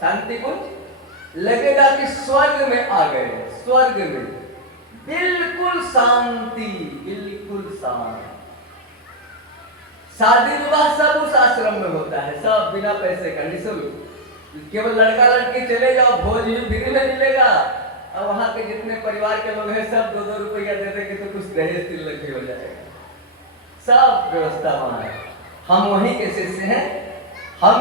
शांति कुंज, लगेगा कि स्वर्ग में आ गए, स्वर्ग में बिल्कुल शांति, बिल्कुल शांति। शादी विवाह सब उस आश्रम में होता है, सब बिना पैसे का, निःशुल्क। केवल लड़का लड़की चले जाओ, भोज भी फ्री में मिलेगा, और वहां के जितने परिवार के लोग हैं सब 2-2 रुपया दे देंगे तो कुछ दहेज तिलक भी हो जाएगा, सब व्यवस्था वहां है। हम वहीं के शिष्य हैं, हम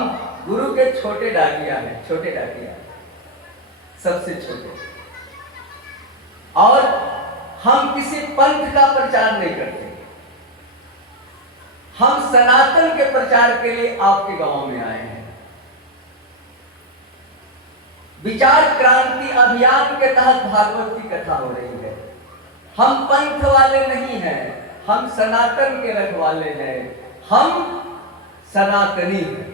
गुरु के छोटे डाकिया हैं, छोटे डाकिया, सबसे छोटे। और हम किसी पंथ का प्रचार नहीं करते, हम सनातन के प्रचार के लिए आपके गांव में आए हैं। विचार क्रांति अभियान के तहत भागवत की कथा हो रही है। हम पंथ वाले नहीं हैं, हम सनातन के रखवाले हैं, हम सनातनी हैं।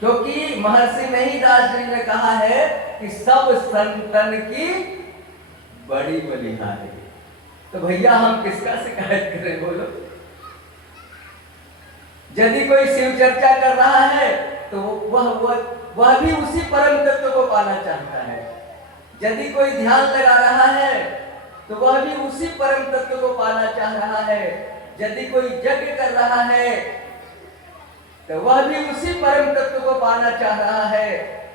क्योंकि महर्षि महिदास जी ने कहा है कि सब संतन की बड़ी बलिहारी। तो भैया हम किसका शिकायत करें, बोलो। यदि कोई शिव चर्चा कर रहा है तो वह भी उसी परम तत्व को पाना चाहता है। यदि कोई ध्यान लगा रहा है तो वह भी उसी परम तत्व को पाना चाह रहा है। यदि कोई यज्ञ कर रहा है तो वह भी उसी परम तत्व को पाना चाह रहा है।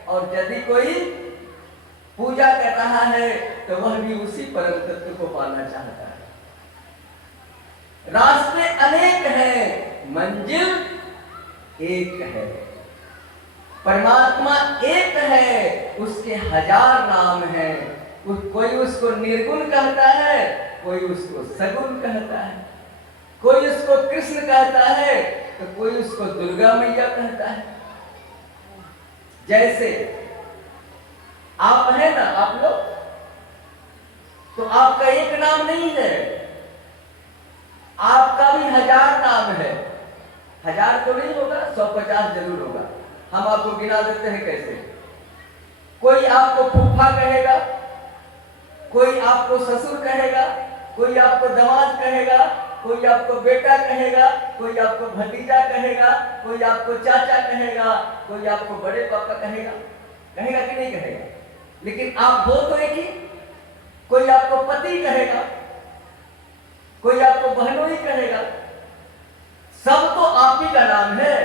और यदि कोई पूजा कर रहा है तो वह भी उसी परम तत्व को पाना चाहता है। रास्ते अनेक हैं, मंजिल एक है। परमात्मा एक है, उसके 1000 नाम हैं। कोई उसको निर्गुण कहता है, कोई उसको सगुण कहता है, कोई उसको कृष्ण कहता है तो कोई उसको दुर्गा मैया कहता है। जैसे आप हैं ना, आप लोग, तो आपका एक नाम नहीं है, आपका भी 1000 नाम है। 1000 तो नहीं होगा, 150 जरूर होगा। हम आपको गिना देते हैं कैसे। कोई आपको फूफा कहेगा, कोई आपको ससुर कहेगा, कोई आपको दामाद कहेगा, कोई आपको बेटा कहेगा, कोई आपको भतीजा कहेगा, कोई आपको चाचा कहेगा, कोई आपको बड़े पापा कहेगा। कहेगा कि नहीं कहेगा? लेकिन आप हो तो एक ही। कोई आपको पति कहेगा, कोई आपको बहनोई कहेगा, सब तो आप ही का नाम है।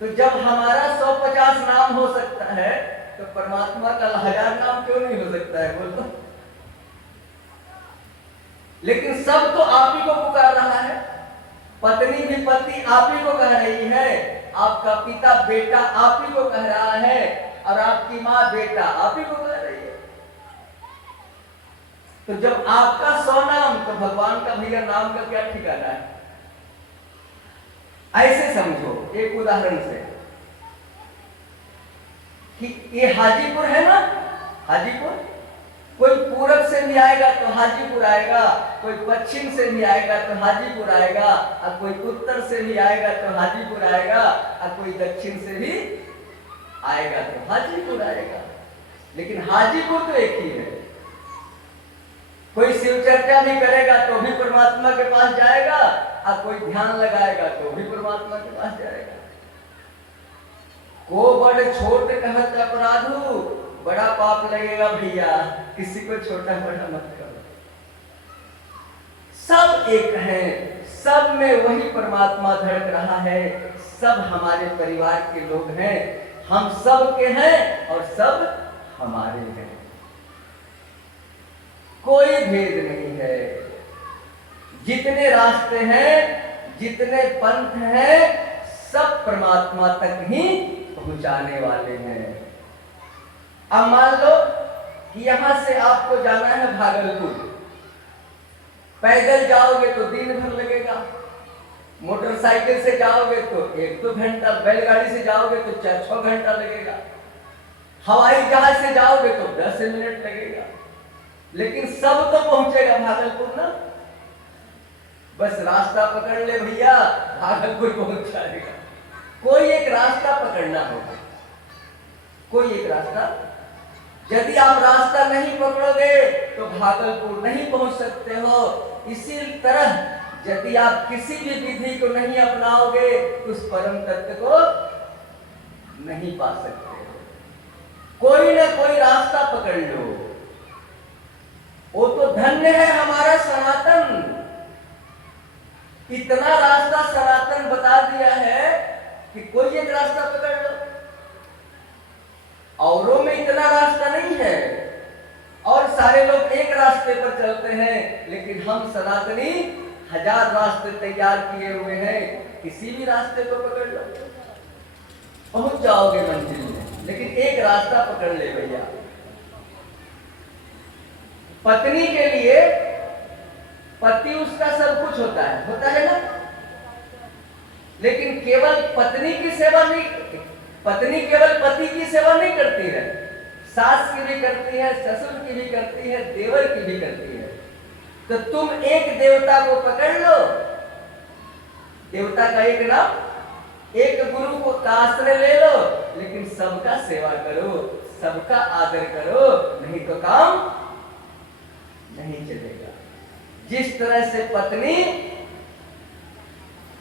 तो जब हमारा 150 नाम हो सकता है तो परमात्मा का 1000 नाम क्यों नहीं हो सकता है, बोल तो। लेकिन सब तो आप ही को पुकार रहा है। पत्नी भी पति आप ही को कह रही है, आपका पिता बेटा आप ही को कह रहा है, और आपकी माँ बेटा आप ही को कह रही है। तो जब आपका 100 नाम, तो भगवान का भैया नाम का क्या ठिकाना है। ऐसे समझो एक उदाहरण से कि ये हाजीपुर है ना, हाजीपुर, कोई पूरब से भी आएगा तो हाजीपुर आएगा, कोई पश्चिम से भी आएगा तो हाजीपुर आएगा, और कोई उत्तर से भी आएगा तो हाजीपुर आएगा, और कोई दक्षिण से भी आएगा तो हाजीपुर आएगा। लेकिन हाजीपुर तो एक ही है। कोई शिव चर्चा भी करेगा तो भी परमात्मा के पास जाएगा, और कोई ध्यान लगाएगा तो भी परमात्मा के पास जाएगा। को बड़े छोटे कहत अपराधु, बड़ा पाप लगेगा भैया, किसी को छोटा बड़ा मत करो। सब एक हैं, सब में वही परमात्मा धड़क रहा है। सब हमारे परिवार के लोग हैं, हम सब के हैं और सब हमारे हैं। कोई भेद नहीं है। जितने रास्ते हैं, जितने पंथ हैं, सब परमात्मा तक ही पहुंचाने वाले हैं। अब मान लो कि यहां से आपको जाना है भागलपुर, पैदल जाओगे तो दिन भर लगेगा, मोटरसाइकिल से जाओगे तो 1-2 घंटा, बैलगाड़ी से जाओगे तो 4-6 घंटा लगेगा, हवाई जहाज से जाओगे तो 10 मिनट लगेगा। लेकिन सब तो पहुंचेगा भागलपुर ना। बस रास्ता पकड़ ले भैया, भागलपुर पहुंच जाएगा। कोई एक रास्ता पकड़ना होगा, कोई एक रास्ता। यदि आप रास्ता नहीं पकड़ोगे तो भागलपुर नहीं पहुंच सकते हो। इसी तरह यदि आप किसी भी विधि को नहीं अपनाओगे तो उस परम तत्व को नहीं पा सकते हो। कोई ना कोई रास्ता पकड़ लो। वो तो धन्य है हमारा सनातन, इतना रास्ता सनातन बता दिया है कि कोई एक रास्ता पकड़ लो। औरों में इतना रास्ता नहीं है और सारे लोग एक रास्ते पर चलते हैं, लेकिन हम सनातनी 1000 रास्ते तैयार किए हुए हैं। किसी भी रास्ते को पकड़ लो, पहुंच जाओगे मंजिल में, लेकिन एक रास्ता पकड़ ले भैया। पत्नी के लिए पति उसका सब कुछ होता है ना, लेकिन केवल पत्नी की सेवा नहीं, पत्नी केवल पति की सेवा नहीं करती है, सास की भी करती है, ससुर की भी करती है, देवर की भी करती है। तो तुम एक देवता को पकड़ लो, देवता का एक नाम, एक गुरु को का आश्रय ले लो, लेकिन सबका सेवा करो, सबका आदर करो, नहीं तो काम नहीं चलेगा। जिस तरह से पत्नी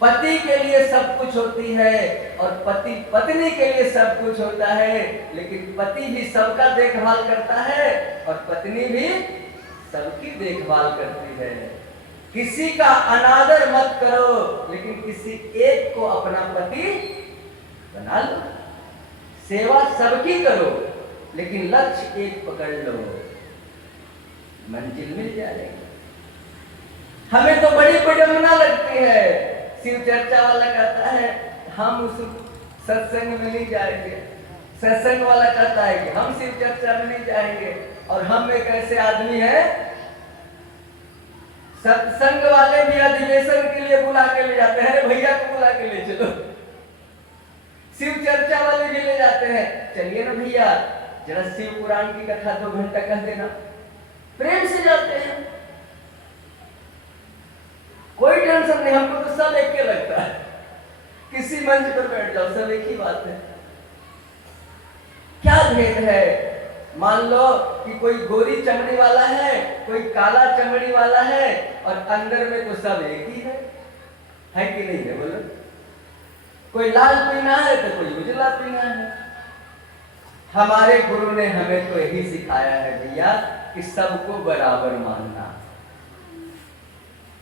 पति के लिए सब कुछ होती है और पति पत्नी के लिए सब कुछ होता है, लेकिन पति भी सबका देखभाल करता है और पत्नी भी सबकी देखभाल करती है। किसी का अनादर मत करो, लेकिन किसी एक को अपना पति बना लो। सेवा सबकी करो, लेकिन लक्ष्य एक पकड़ लो, मंजिल मिल जाएगी। हमें तो बड़ी विडंबना लगती है, शिव चर्चा वाला कहता है हम उस सत्संग में नहीं जाएंगे, सत्संग वाला कहता है कि हम शिव चर्चा में नहीं जाएंगे, और हम एक ऐसे आदमी है, सत्संग वाले भी अधिवेशन के लिए बुला के ले जाते हैं, भैया को बुला के ले चलो। शिव चर्चा वाले भी ले जाते हैं, चलिए ना भैया जरा शिव पुराण की कथा 2 घंटा कह देना, प्रेम से जाते हैं, कोई टेंशन नहीं। हमको तो सब एक के लगता है, किसी मंच पर बैठ जाओ सब एक ही बात है। क्या भेद है? मान लो कि कोई गोरी चमड़ी वाला है, कोई काला चमड़ी वाला है, और अंदर में तो सब एक ही है कि नहीं है? बोलो, कोई लाल पीना है तो कोई उजला पीना है। हमारे गुरु ने हमें तो यही सिखाया है भैया कि सबको बराबर मानना।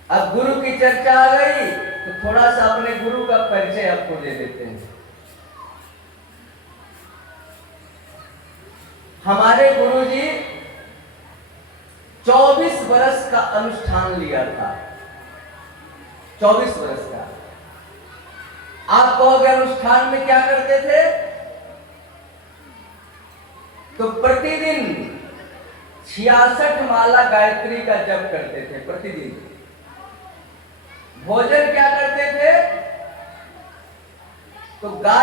अब गुरु की चर्चा आ गई तो थोड़ा सा अपने गुरु का परिचय आपको दे देते हैं। हमारे गुरुजी 24 वर्ष का अनुष्ठान लिया था, 24 वर्ष का। आप कहोगे अनुष्ठान में क्या करते थे? तो प्रतिदिन 66 माला गायत्री का जप करते थे प्रतिदिन। भोजन क्या करते थे? तो गाय